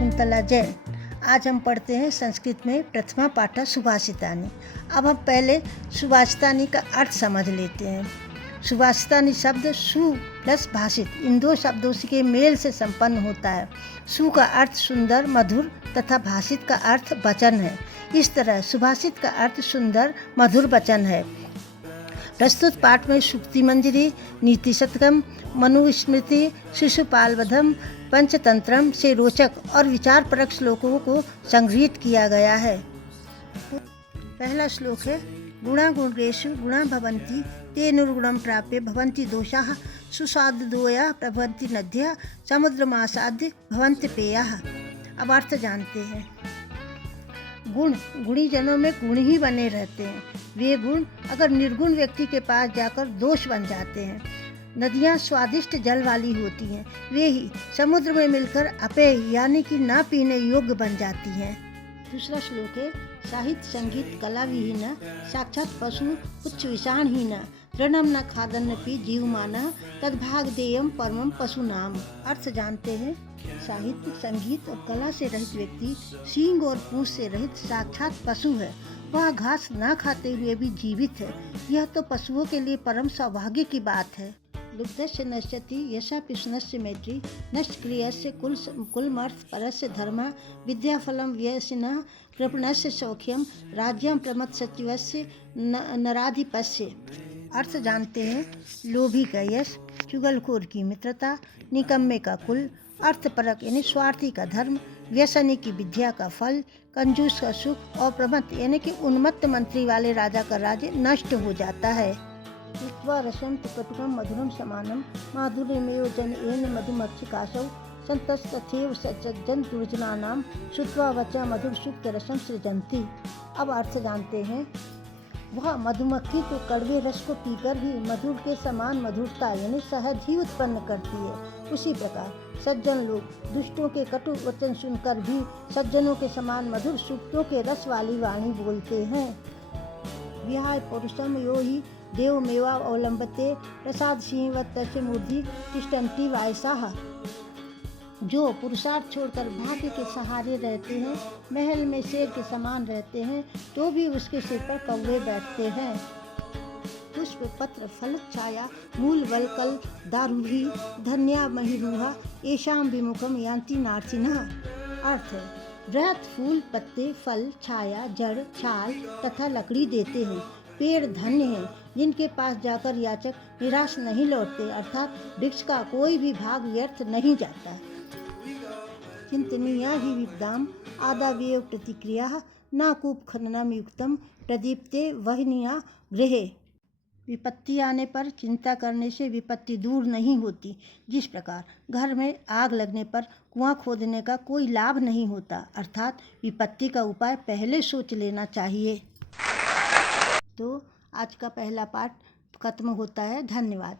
शकुंतला जैन। आज हम पढ़ते हैं संस्कृत में प्रथमा पाठा सुभाषितानि। अब हम पहले सुभाषितानि का अर्थ समझ लेते हैं। सुभाषितानि शब्द सु प्लस भाषित इन दो शब्दों के मेल से संपन्न होता है। सु का अर्थ सुंदर, मधुर तथा भाषित का अर्थ वचन है। इस तरह सुभाषित का अर्थ सुंदर, मधुर वचन है। प्रस्तुत पाठ में सूक्ति मंजरी, नीति शतकम, मनुस्मृति, शिशुपालवधम, पंचतंत्रम से रोचक और विचारपरक श्लोकों को संग्रहित किया गया है। पहला श्लोक है गुणा गुणेषु गुणा भवन्ति ते निर्गुणं प्राप्य भवन्ति दोषाः सुसादुदोया प्रभवन्ति नद्यः समुद्रमासाद्य भवन्ति पेयाः। अब अर्थ जानते हैं। गुण गुणी जनों में गुण ही बने रहते हैं। वे गुण अगर निर्गुण व्यक्ति के पास जाकर दोष बन जाते हैं। नदियाँ स्वादिष्ट जल वाली होती हैं, वे ही समुद्र में मिलकर अपेय यानी कि ना पीने योग्य बन जाती हैं। दूसरा श्लोक है साहित्य संगीत कला विहीन साक्षात पशु उच्च विषाणहीन तृणम न खादन पी जीवमान तद्भाग देयम परमम पशु नाम। अर्थ जानते हैं। साहित्य संगीत और कला से रहित व्यक्ति सींग और पूंछ से रहित साक्षात पशु है। वह घास न खाते हुए भी जीवित है। यह तो पशुओं के लिए परम सौभाग्य की बात है। लुब्धस्य नश्यति यशा पिष्णस्य मैत्री नष्ट क्रियस्य कुलमर्थ परस्य धर्म विद्याफलम व्ययसिनः कृपणस्य सौख्यम राज्यम प्रमथ सचिवस्य नराधिपस्य। अर्थ जानते हैं। लोभी का यश, चुगलखोर की मित्रता, निकम्मे का कुल, अर्थपरक यानी स्वार्थी का धर्म, व्यसनी की विद्या का फल, कंजूस का सुख और प्रमथ यानी कि उन्मत्त मंत्री वाले राजा का राज्य नष्ट हो जाता है। इत्वा रसम कटुकम मधुरम समानम माधुर्यमेव जनयेन मधुमक्षिकासौ संतस्तथैव सज्जन दुर्जनानाम श्रुत्वा वचा मधुर सुक्त रसम सृजन्ति। अब अर्थ जानते हैं। वह मधुमक्खी तो कड़वे रस को पीकर भी मधुर के समान मधुरता यानी शहद ही उत्पन्न करती है। उसी प्रकार सज्जन लोग दुष्टों के कटु वचन सुनकर भी सज्जनों के समान मधुर सूक्तों के रस वाली वाणी बोलते हैं। विहाय पौरुषम यो ही देवमेवा अवलंबते प्रसाद सिंहवत्तस्य मूर्धि तिष्ठन्ति वायसाः। जो पुरुषार्थ छोड़कर भाग्य के सहारे रहते हैं, महल में शेर के समान रहते हैं, तो भी उसके सिर पर कौवे बैठते हैं। पुष्प पत्र फल छाया मूल वलकल दारुही धन्या महिरूहा येषां विमुखम यान्ति नार्चिनः। अर्थ है वृहत फूल, पत्ते, फल, छाया, जड़, छाल तथा लकड़ी देते हैं। पेड़ धन्य हैं जिनके पास जाकर याचक निराश नहीं लौटते, अर्थात वृक्ष का कोई भी भाग व्यर्थ नहीं जाता। चिंतनीया ही विद्याम आदावेव प्रतिक्रिया न कूप खननम युक्तम प्रदीप्ते वहनिया गृहे। विपत्ति आने पर चिंता करने से विपत्ति दूर नहीं होती। जिस प्रकार घर में आग लगने पर कुआं खोदने का कोई लाभ नहीं होता, अर्थात विपत्ति का उपाय पहले सोच लेना चाहिए। तो आज का पहला पाठ खत्म होता है। धन्यवाद।